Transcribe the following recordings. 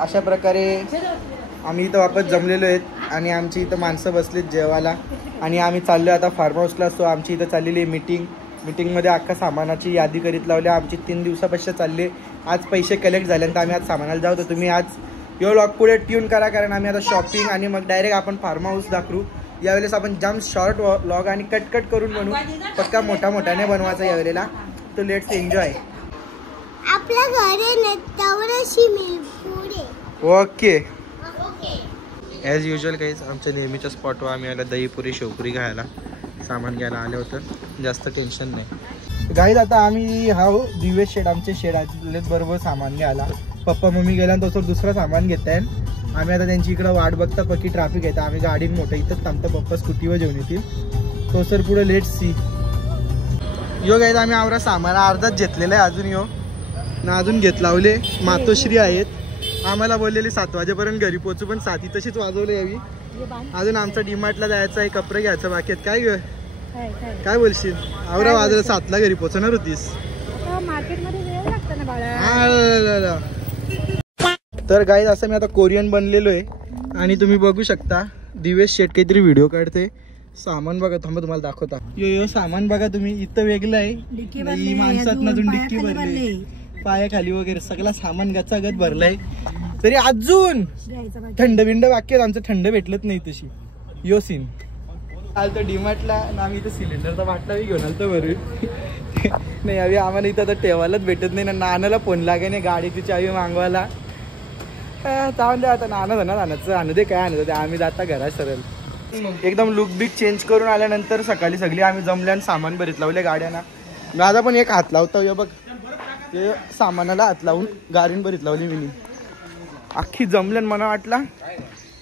अशा प्रकारे आम्ही इथं वापस जमलेलो आहेत आणि आमची इथं माणसं बसलीत जेवायला आणि आम्ही चाललो आता फार्म हाऊसला. सो आमची इथं चाललेली आहे मीटिंगमध्ये अख्खा सामानाची यादी करीत लावली. आमची 3 दिवसापेक्षा चालली. आज पैसे कलेक्ट झाल्यानंतर आम्ही आज सामानाला जाऊ. तर तुम्ही आज यो लॉग पुढे ट्यून करा, कारण आम्ही आता शॉपिंग आणि मग डायरेक्ट आपण फार्म हाऊस दाखवू. यावेळेस आपण जाम शॉर्ट लॉग आणि कट करून बनवू. पक्का मोठाने बनवायचा यावेळेला. तो लेट्स एन्जॉय. आपल्या घरी ओके. ॲज युजल काहीच आमच्या नेहमीच्या स्पॉटवर आम्ही आला दहीपुरी शेवपुरी घ्यायला सामान घ्यायला आलं होतं. जास्त टेन्शन नाही गाईज. आता आम्ही दिवेश शेड आमचे शेड आहेत बरोबर सामान घ्यायला. पप्पा मम्मी गेल्यानंतर दुसरं सामान घेत आहे. आम्ही आता त्यांची इकडं वाट बघता पक्की ट्रॅफिक आहे. आम्ही गाडीत मोठं इथंच थांबतो. पप्पा स्कूटीवर जेवण येतील. तो सर पुढे लेट सी यो गाईज. आम्ही आवरा सामान अर्धाच घेतलेला आहे. अजून यो ना अजून घेत लावले. मातोश्री आहेत. आम्हाला बोललेली 7 वाजेपर्यंत घरी पोहोचू, पण 7 तशीच वाजवली यावी. अजून आमचा डीमार्टला जायचं आहे, कपडे घ्यायचं बाकी आहेत. काय बोलशील? आवरा वाजलं 7ला घरी पोहोचणार होतीस. तर गाईज असं मी आता कोरियन बनलेलो आहे आणि तुम्ही बघू शकता दिवेश शेट काहीतरी व्हिडिओ काढते. सामान बघा, थांबा तुम्हाला दाखवता. यो सामान बघा तुम्ही. इथं वेगळं आहे. माणसात नजून डिक्की भरली, पायाखाली वगैरे सगळं सामान गचागच भरलंय. तरी अजून थंड बिंड बाकी आमचं थंड भेटलंच नाही तशी. यो सीन आलतो डीमार्टला ना. आम्ही इथं सिलेंडरचा बाटला बी घेऊन आलतो बरं. नाही अभि आम्हाला इथं आता ठेवायलाच भेटत नाही ना. नानाला फोन लागे नाही गाडीची चावी मागवायला. चावून द्या आता. नानाचं आणू दे काय आणू दे. आम्ही जाता घरात सरळ एकदम लुक बिक चेंज करून आल्यानंतर सकाळी सगळी आम्ही जमले आणि सामान भरीत लावले गाड्यांना. माझा पण एक हात लावतो यो बघ. ते सामानाला हात लावून गाडीन भरीत लावली मी. अख्खी जमल्यान. मला वाटला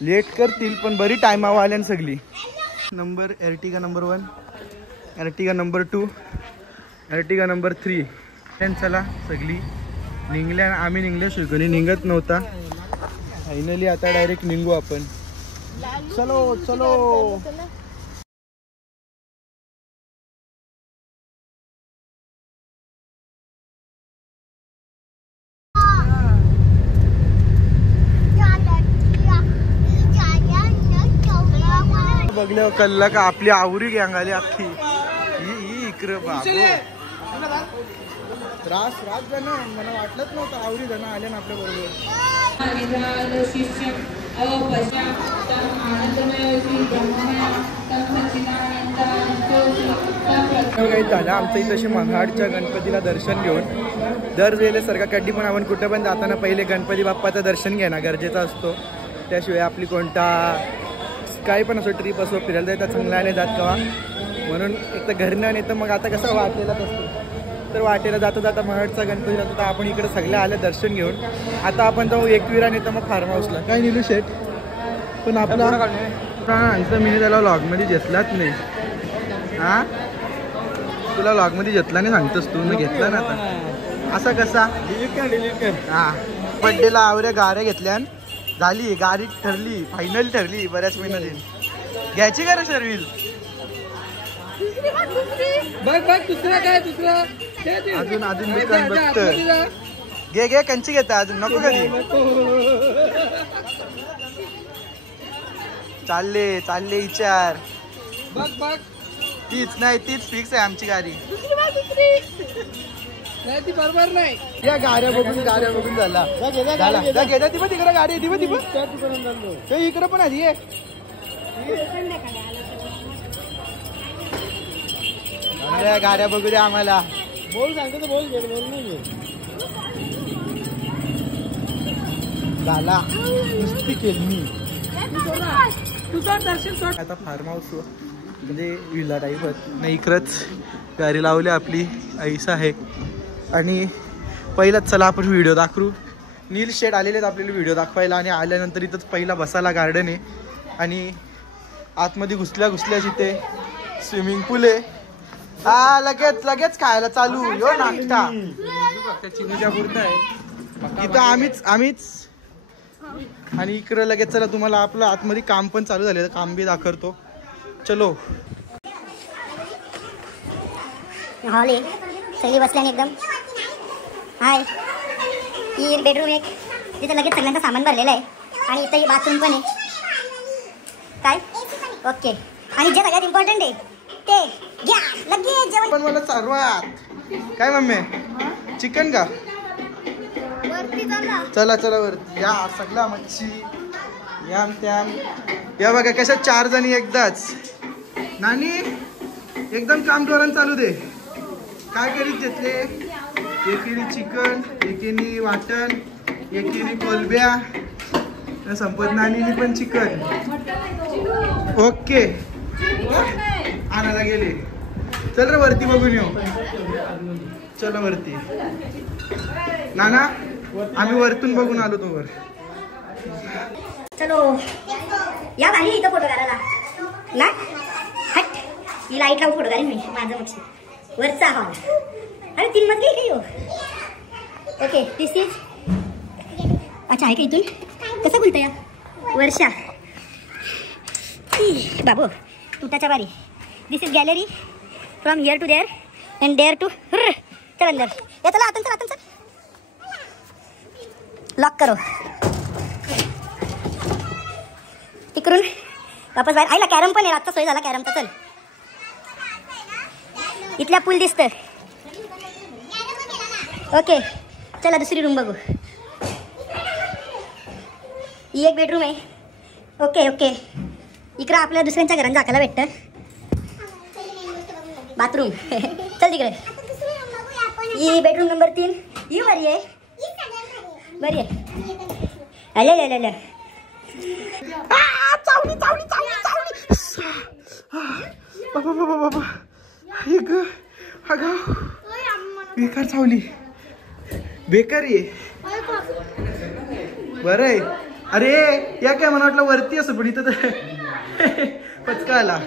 लेट करतील पण बरी टायमावर आल्यान सगळी. Number Ertiga number 1, Ertiga number 2, Ertiga number 3. चला सगळी निघल्या. आम्ही निघल्या कोणी निघत नव्हता. फायनली आता डायरेक्ट निघू आपण. चलो चलो. बघल्या कल्ला का आपली आवरी गँग आली अख्खी. ही इकडं बाबू रास जण. मला वाटलंच नव्हतं आवरी जण आले ना आपल्या बरोबर. झालं आमचं इथं महाडच्या गणपतीला दर्शन घेऊन. दर वेळेसारखा कधी पण आपण कुठं पण जाताना पहिले गणपती बाप्पाचं दर्शन घेणं गरजेचं असतो. त्याशिवाय आपली कोणता काही पण असो ट्रिप असो फिरायला जायचं चांगला नाही जात कवा. म्हणून एक तर घरनं नाही तर मग आता कसं वाटेलाच असतो. तर वाटेला जाता महाडचा गणपती जातो. तर आपण इकडे सगळे आले दर्शन घेऊन. आता आपण जाऊ एकविरा नाही तर मग फार्म हाऊसला. काय निलू शेट पण आपला इथं मी त्याला लॉगमध्ये घेतलाच नाही. हा तुला लॉगमध्ये घेतला नाही सांगतोस तू. मी घेतला ना आता. असा कसा हा बड्डेला आवऱ्या गाऱ्या घेतल्या झाली. गाडी ठरली फायनल ठरली. बऱ्याच महिन्यात घ्यायची का रे शर्विल? अजून दुकान बघत घे कंची घेता अजून नको कधी. चालले विचार. तीच नाही तीच फिक्स आहे आमची गाडी. ती बरोबर नाही. या गाड्या बघून झाला घेता. ती पण तिकडे गाडी ती इकडे पण आधी गाड्या बघू द्या आम्हाला. बोल सांगतो बोल नाही झाला नुसती केली मी. आता फार्म हाऊस म्हणजे विला टाईप नाही. इकडंच गाडी लावली आपली ऐसा आहे. आणि पहिलाच चला आपण व्हिडिओ दाखवू. नील शेड आलेले आहेत आपल्याला व्हिडिओ दाखवायला. आणि आल्यानंतर इथंच पहिला बसायला गार्डन आहे. आणि आतमध्ये घुसल्या तिथे स्विमिंग पूल आहे. हा लगेच खायला चालू. यो नाश्ता चिनीच्या पुरता आहे इथं आम्हीच. आणि इकडं लगेच चला तुम्हाला आपलं आतमध्ये काम पण चालू झालेलं काम बी दाखवतो. चलो. हॉल आहे सगळी बसल्याने एकदम. हाय ही बेडरूम एक तिथे लगेच सगळ्यांचं सामान भरलेलं आहे आणि इथं बाथरूम पण आहे. काय ओके. आणि जे सगळ्यात इम्पॉर्टंट आहे ते घ्या लगेच जेवण. पण मला सर्वात काय मम्मी चिकन का? चला चला वरती या. सगळा मच्छी याम त्याम. या बघा कशा 4 जणी एकदाच. नानी एकदम काम करून चालू दे. काय करीत घेतले? एकीने चिकन, एकीने वाटण, एकीने कोलब्या, संपत नानीने पण चिकन. ओके आणायला गेले. चल रे वरती बघून येऊ. चला वरती. नाना आम्ही वरतून बघून आलो तो वर. चलो या भारी इथं फोटो काढायला ना. हट ही लाईट लावून फोटो काढीन मी माझं मच्छी वरचा हॉल. अरे 3 मजली आहे का? ओके दिस इज अच्छा आहे का? इथून कसं बोलतं या वर्षा बाबू तुटाच्या बारी. This is gallery from here to there and there to. चल अंदर या. चला आतून चल आतून चल. लॉक करो. तिकडून वापस बाहेर. आईला कॅरम पण आहे. आजचा सोय झाला कॅरमचा. चल इथल्या पूल दिसतं. ओके चला दुसरी रूम बघू. ही एक बेडरूम आहे. ओके ओके इकडं आपल्या दुसऱ्यांच्या घरांना झाकायला भेटतं. बाथरूम चल तिकडे. ही बेडरूम नंबर 3. ही बरी आहे बरी आहे. अले ले चावली चावली चावली चावली. बाबा बाबा बाबा अगं बेकार चावली. बेकार आहे बरं आहे. अरे या काय मला वाटलं वरती असं पण इथं तर पचका आला.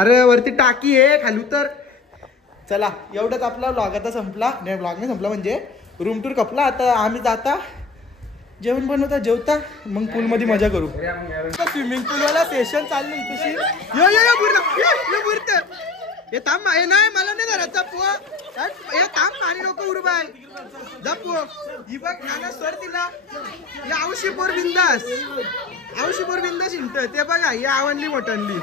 अरे वरती टाकी आहे खाली तर. चला एवढंच आपला व्लॉग आता संपला. नाही व्लॉग नाही संपला म्हणजे रूम टूर कपला. आता आम्ही जाता जेवण बनवता जेवता मग पूल मध्ये मजा करू. स्विमिंग पूल वाला सेशन चाललंय तशी. यो यो यो बुरत हे थांब. हे नाही मला नाही धरत. जपू हे थांब. पाणी नको उरबाय. जपू ही बघ नाना सर तिला. हे औशीपोर बिंदास औशीपोर बिंदास इंट ते बघा. ही आवडली मोठणली.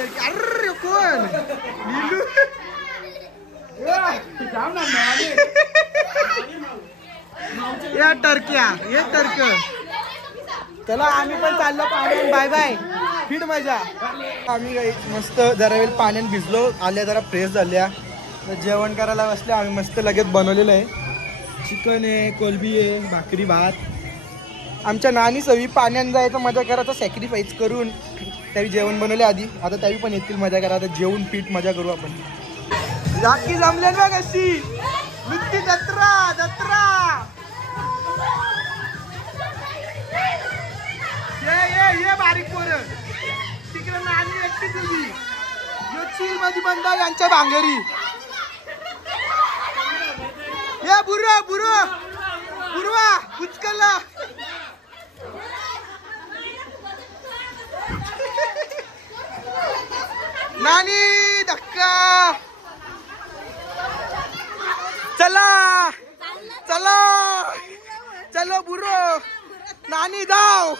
अरे कोण लिलू या टर्क्या हे टर्क. चला आम्ही पण चाललो पाण्यात. बाय बाय फिड मजा. आम्ही मस्त जरा वेळ पाण्यात भिजलो. आल्या जरा फ्रेश झाल्या. जेवण करायला बसले आम्ही. मस्त लगेच बनवलेलं आहे. चिकन आहे कोलबी आहे भाकरी भात. आमच्या नानी सवी पाण्यात जायचं मजा करायचं सॅक्रिफाईस करून त्यावेळी जेवण बनवले आधी. आता त्यावेळी पण येतील मजा करा. आता जेवून पीठ मजा करू आपण. राखी जमले ना कशी नुसती जत्रा जत्रा. ये बारीक पोरं तिकडे नानी एकटी तुझी. चिल मध्ये बंदा यांच्या भांगरी. ये बुरो बुरो बुरवा कुचकला. नानी धक्का. चला चला चलो बुरो नानी जाओ.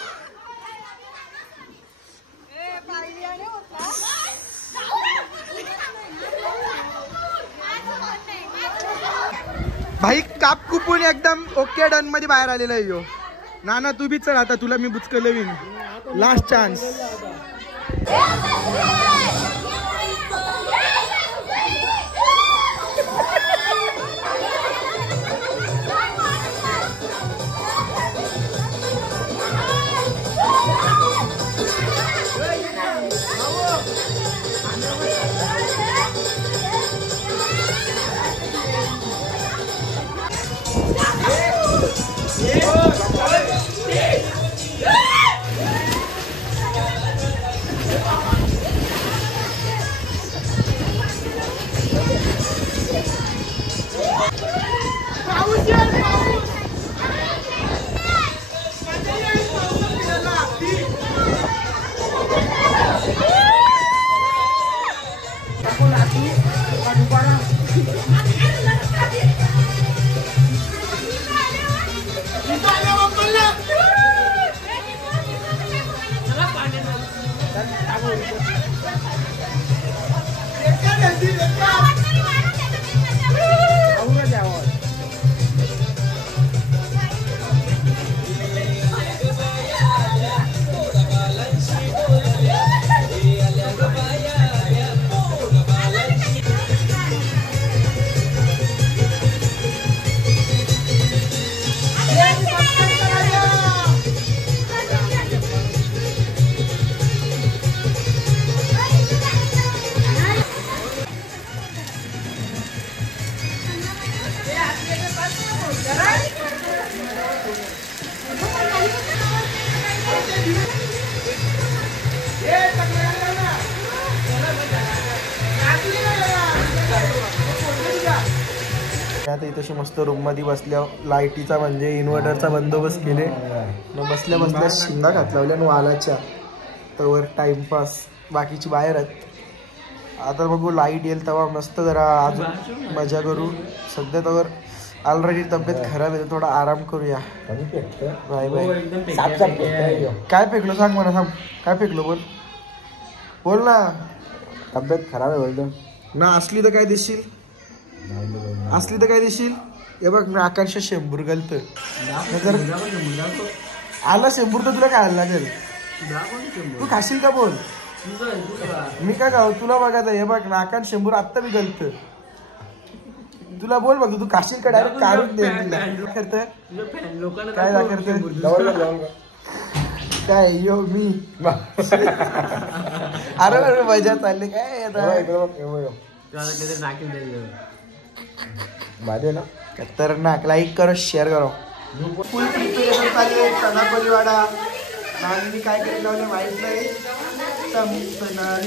भाई काप कुपून एकदम ओके डन मध्ये बाहेर आलेला आहे. यो नाना तू बी चल. आता तुला मी बुचकलवीन. Last chance. आता इथं मस्त रूम मध्ये बसल्या लाईटीचा म्हणजे इन्व्हर्टरचा बंदोबस्त केले बसल्या बसल्या शिंगा घात लावल्या आणि वालाच्या तवर टाइमपास बाकीची बाहेर आहेत आता बघू लाईट येईल तेव्हा मस्त जरा अजून मजा करू सध्या तवर ऑलरेडी तब्येत खराब आहे थोडा आराम करूया बाय बाय काय फेकलो सांग मला सांग काय फेकलो बोल बोल ना तब्येत खराब आहे एकदम ना असली तर काय देशील असली तर काय देशील हे बघ मी आकांक्षा 100 घालतो आला 100 तर तुला काय आला लागेल तू खाशील का बोल मी काय गाव तुला बघायचं हे बघ ना आकांक्षा 100 आत्ता मी घालतो तुला बोल बघ तू खाशील का डायरेक्ट काढून दे काय दाखवत काय यो मी अरे मजा चालली काय खतरनाक लाईक करो शेअर करो फुल प्रिपरेशन चालू आहे चनापली वाडा नानी काय करीत लावले माहित नाही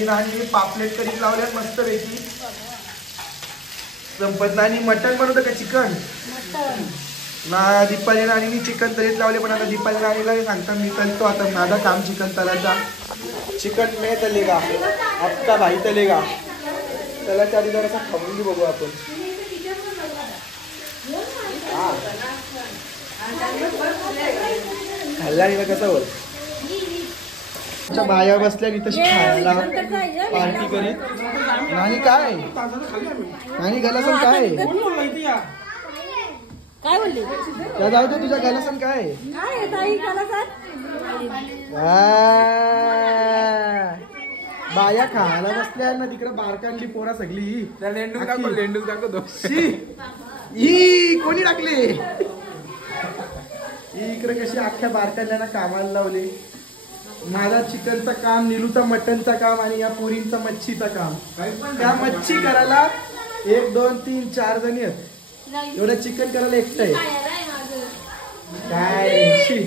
नानी पापलेट करीत लावल्यात मस्त पैकी संपत नानी मटन बनवतं का चिकन ना दीपाली नानीनी चिकन तरीच लावले पण आता दीपाली नानीला सांगता मी तलतो आता माझं काम चिकन तलाचा चिकन में तलेगा आपका भाई तलेगा त्याला आधी जरा खाऊन बघू आपण खाल्ला नाही कसं होत आमच्या बाया बसल्या तशी खायला पार्टी करीत नानी काय नानी गलासन काय काय बोलली त्या जाऊ दे तुझ्या गलासन काय बाया खायला बसल्या ना तिकडे बारकांची पोरा सगळी लेंडू दाखवतो कोणी टाकली इकडे कशी अख्ख्या बारकांना कामाला लावले माझा चिकनचं काम निलूचा मटनचं काम आणि या पुरींचा मच्छीचं काम त्या मच्छी करायला 1 2 3 4 जणी आहेत एवढं चिकन करायला एकटं आहे काय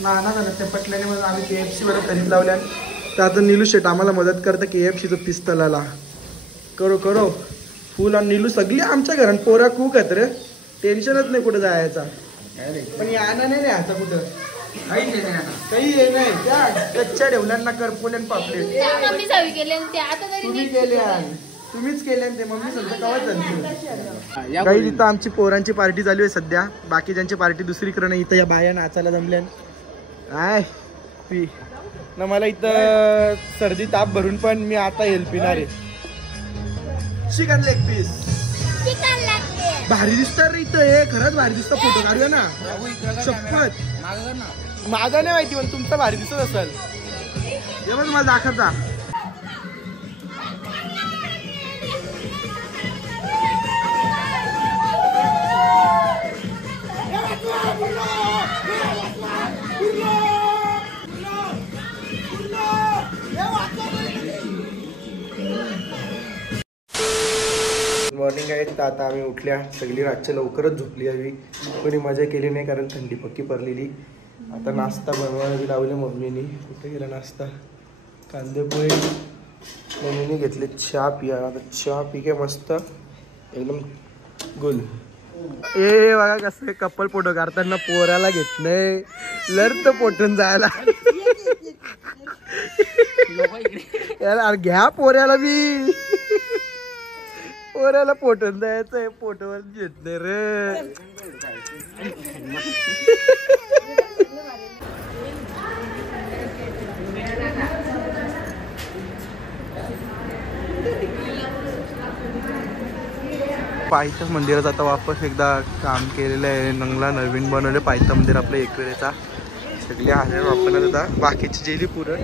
नाना झालं त्या पटल्याने मग आम्ही KFC वर खरीद लावल्या तर आता निलू शेट आम्हाला मदत करतं KFCचं पिस्तलाला करो करो फुल आणि निलू सगळी आमच्या घरात पोरा खूप आहेत रे टेन्शनच नाही कुठं जायचा पण याना नाही आता कुठं काही हे नाही त्या कच्च्या ठेवल्यांना करपोले पापलेट तुम्ही केले तुम्हीच केले ते मम्मी सध्या कवाच झाली काही इथं आमची पोरांची पार्टी चालू आहे सध्या बाकी ज्यांची पार्टी दुसरीकडे नाही इथं या बाया नाचायला जमल्या काय पी ना मला इथं सर्दी ताप भरून पण मी आता हेल्प पिणार आहे चिकन लेग पीस भारी दिसतात रे इथं हे खरंच भारी दिसतं फोटो काढूया ना शपथ माझा नाही माहिती पण तुमचा भारी दिसत असेल हे बघ मला दाखवता मॉर्निंग आहे तर आता आम्ही उठल्या सगळी रातच्या लवकरच झोपली हवी कोणी मजा केली नाही कारण थंडी पक्की पडलेली आता नाश्ता बनवायला लावले मम्मीनी कुठे गेला नाश्ता कांदे पोहे मम्मीने घेतले चहा पिया आता चहा पी के मस्त एकदम गुल ए बघा कसं कपल फोटो काढताना पोराला घेतलंय लर्त पोटून जायला याला घ्या पोऱ्याला बी पोऱ्याला पोटून जायचंय फोटोवर घेतले रे पायथा मंदिरात आता वापस एकदा काम केलेलं आहे नंगला नवीन बनवले पायथा मंदिर आपल्या एकवेळेचा सगळे हजार वापरण्यात आता बाकीची जेली पुरण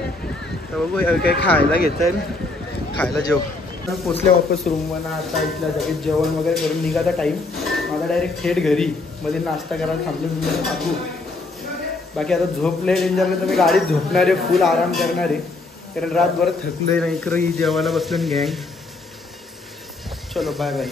तर बघू काही खायला घेतं खायला जेव पोचल्या वापस रूमवर आता इथल्या जागी जेवण वगैरे करून निघायचा टाईम मला डायरेक्ट थेट घरी मध्ये नाश्ता करायला थांबले टाकू बाकी आता झोपले डेंजरला तर मी गाडीत झोपणार आहे फुल आराम करणार आहे कारण रातभर थकले नाही इकडे जेवायला बसलं गँग चलो बाय बाय